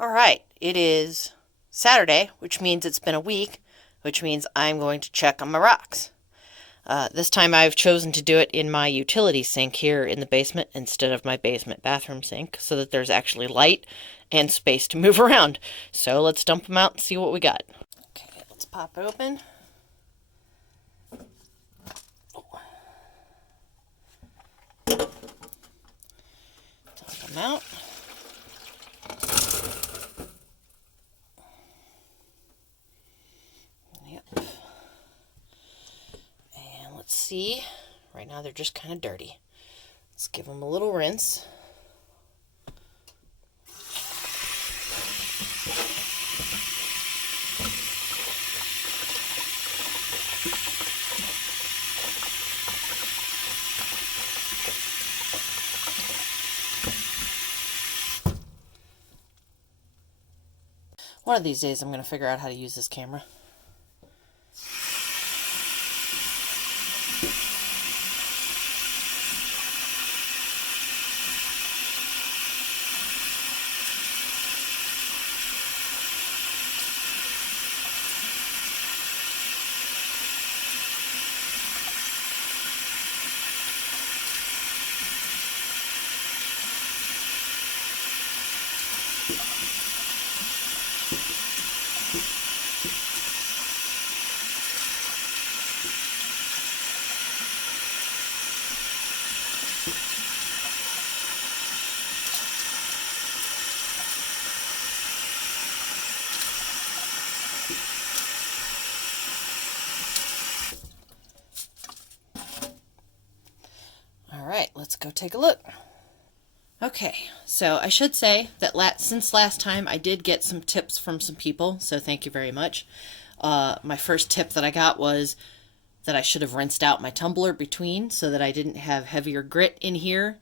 All right, it is Saturday, which means it's been a week, which means I'm going to check on my rocks. This time I've chosen to do it in my utility sink here in the basement instead of my basement bathroom sink so that there's actually light and space to move around. So let's dump them out and see what we got. Okay, let's pop it open. Dump them out. Yep. And let's see. Right now they're just kind of dirty. Let's give them a little rinse. One of these days I'm going to figure out how to use this camera. Alright, let's go take a look. Okay, so I should say that since last time I did get some tips from some people, so thank you very much. My first tip that I got was that I should have rinsed out my tumbler between so that I didn't have heavier grit in here,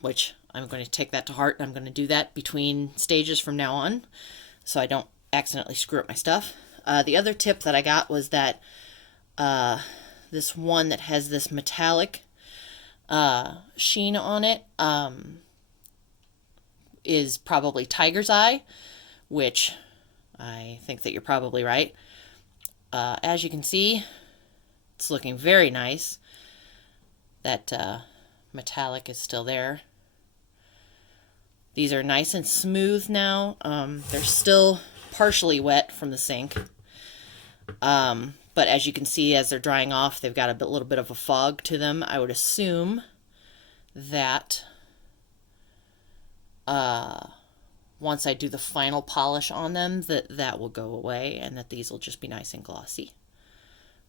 which I'm going to take that to heart, and I'm going to do that between stages from now on so I don't accidentally screw up my stuff. The other tip that I got was that this one that has this metallic sheen on it is probably tiger's eye, which I think that you're probably right. As you can see, it's looking very nice. That metallic is still there. These are nice and smooth now. They're still partially wet from the sink. But as you can see, as they're drying off, they've got a little bit of a fog to them. I would assume that once I do the final polish on them, that will go away and that these will just be nice and glossy.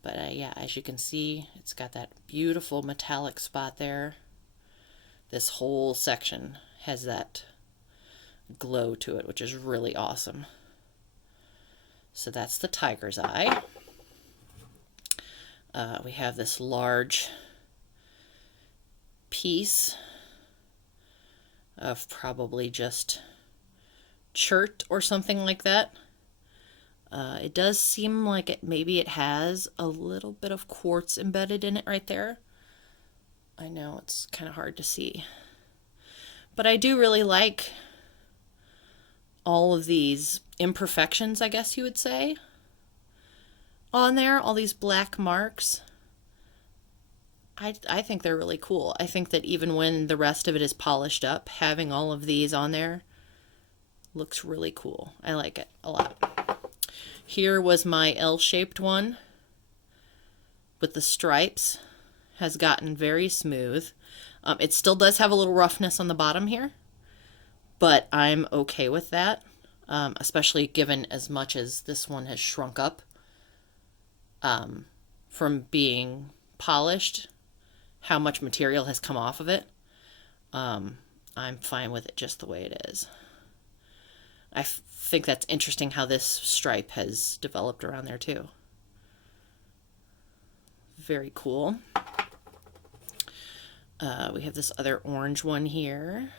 But yeah, as you can see, it's got that beautiful metallic spot there. This whole section has that glow to it, which is really awesome. So that's the tiger's eye. We have this large piece of probably just chert or something like that. It does seem like maybe it has a little bit of quartz embedded in it right there. I know it's kind of hard to see. But I do really like all of these imperfections, I guess you would say, on there, all these black marks. I think they're really cool. I think that even when the rest of it is polished up, having all of these on there looks really cool. I like it a lot. Here was my L-shaped one with the stripes. Has gotten very smooth. It still does have a little roughness on the bottom here, but I'm okay with that, especially given as much as this one has shrunk up from being polished, how much material has come off of it. I'm fine with it just the way it is. I think that's interesting how this stripe has developed around there too. Very cool. We have this other orange one here.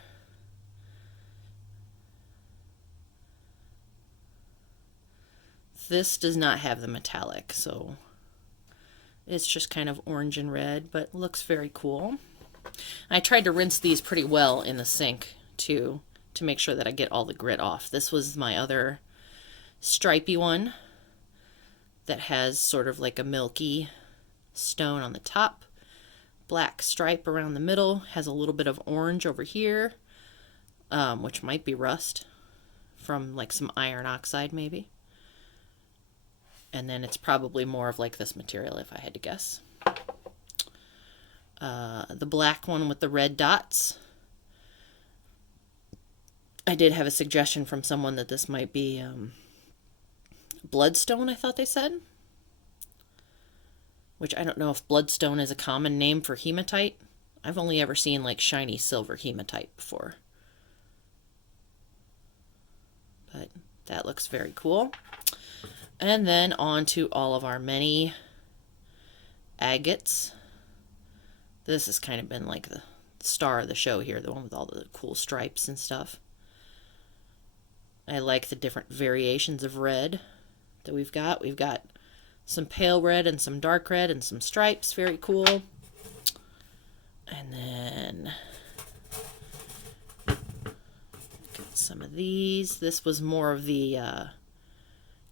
This does not have the metallic, so it's just kind of orange and red, but looks very cool. I tried to rinse these pretty well in the sink too, to make sure that I get all the grit off. This was my other stripey one that has sort of like a milky stone on the top, black stripe around the middle, has a little bit of orange over here, which might be rust from like some iron oxide maybe. And then it's probably more of like this material if I had to guess. The black one with the red dots. I did have a suggestion from someone that this might be bloodstone, I thought they said. Which I don't know if bloodstone is a common name for hematite. I've only ever seen like shiny silver hematite before. But that looks very cool. And then on to all of our many agates. This has kind of been like the star of the show here, the one with all the cool stripes and stuff. I like the different variations of red that we've got. We've got some pale red and some dark red and some stripes. Very cool. And then got some of these. This was more of the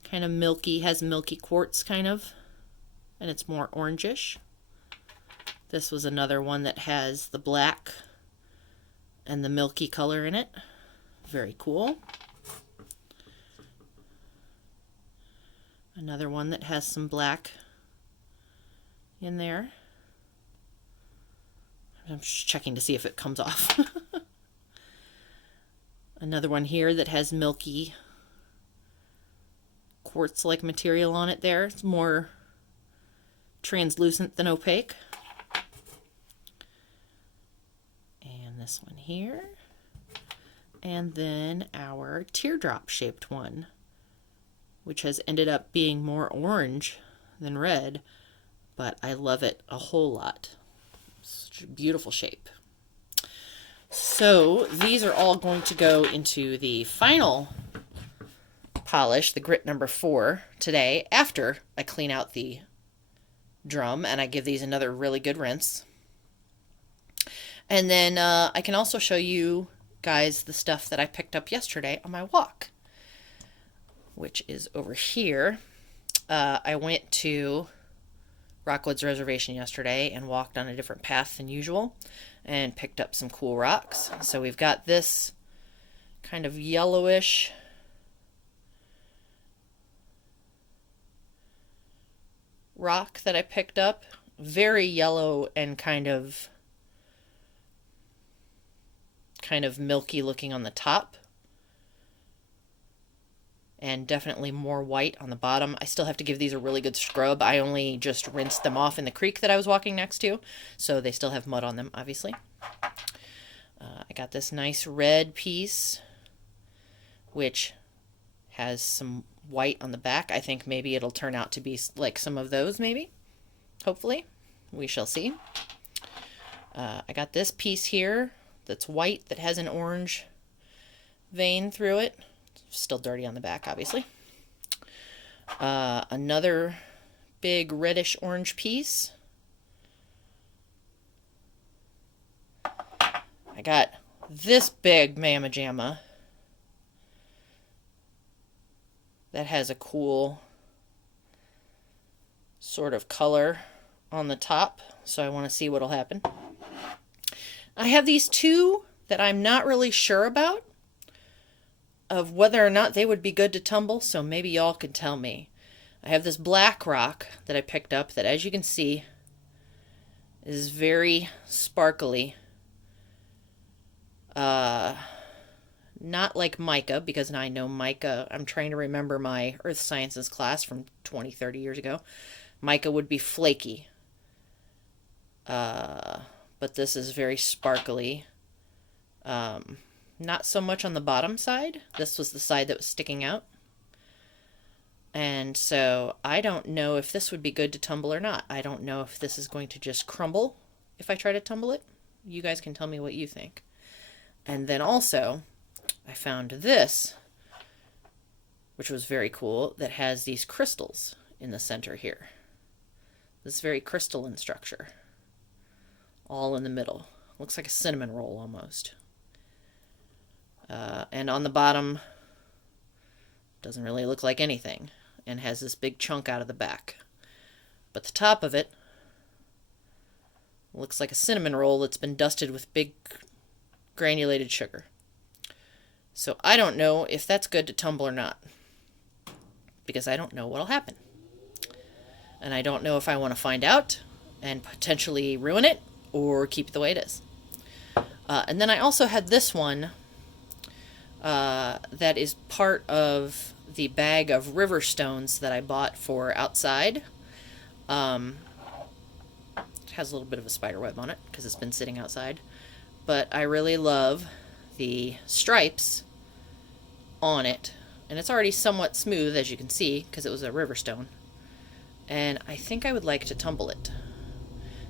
kind of milky, has milky quartz kind of, and it's more orangish. This was another one that has the black and the milky color in it. Very cool. Another one that has some black in there. I'm just checking to see if it comes off. Another one here that has milky quartz-like material on it there. It's more translucent than opaque. And this one here. And then our teardrop-shaped one, which has ended up being more orange than red, but I love it a whole lot. Such a beautiful shape. So these are all going to go into the final polish, the grit number 4 today, after I clean out the drum and I give these another really good rinse. And then I can also show you guys the stuff that I picked up yesterday on my walk, which is over here. I went to Rockwood's Reservation yesterday and walked on a different path than usual and picked up some cool rocks. So we've got this kind of yellowish rock that I picked up. Very yellow and kind of milky looking on the top. And definitely more white on the bottom. I still have to give these a really good scrub. I only just rinsed them off in the creek that I was walking next to, so they still have mud on them, obviously. I got this nice red piece, which has some white on the back. I think maybe it'll turn out to be like some of those, maybe. Hopefully. We shall see. I got this piece here that's white that has an orange vein through it. Still dirty on the back, obviously. Another big reddish orange piece. I got this big mamma jamma that has a cool sort of color on the top, so I want to see what'll happen. I have these two that I'm not really sure about of whether or not they would be good to tumble, so maybe y'all could tell me. I have this black rock that I picked up that, as you can see, is very sparkly. Not like mica, because I know mica, I'm trying to remember my earth sciences class from 20, 30 years ago. Mica would be flaky. But this is very sparkly. Not so much on the bottom side. This was the side that was sticking out. And so I don't know if this would be good to tumble or not. I don't know if this is going to just crumble if I try to tumble it. You guys can tell me what you think. And then also, I found this, which was very cool, that has these crystals in the center here. This very crystalline structure. All in the middle. Looks like a cinnamon roll almost. And on the bottom, doesn't really look like anything and has this big chunk out of the back. But the top of it looks like a cinnamon roll that's been dusted with big granulated sugar. So I don't know if that's good to tumble or not, because I don't know what'll happen. And I don't know if I want to find out and potentially ruin it or keep it the way it is. And then I also had this one that is part of the bag of river stones that I bought for outside. It has a little bit of a spider web on it because it's been sitting outside. But I really love the stripes on it. And it's already somewhat smooth, as you can see, because it was a river stone. And I think I would like to tumble it.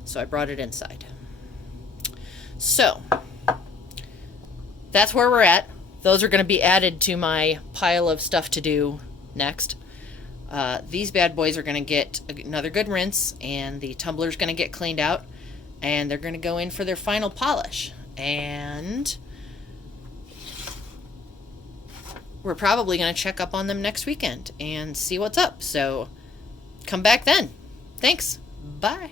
So I brought it inside. So, that's where we're at. Those are going to be added to my pile of stuff to do next. These bad boys are going to get another good rinse, and the tumbler's going to get cleaned out, and they're going to go in for their final polish. And we're probably going to check up on them next weekend and see what's up. So come back then. Thanks. Bye.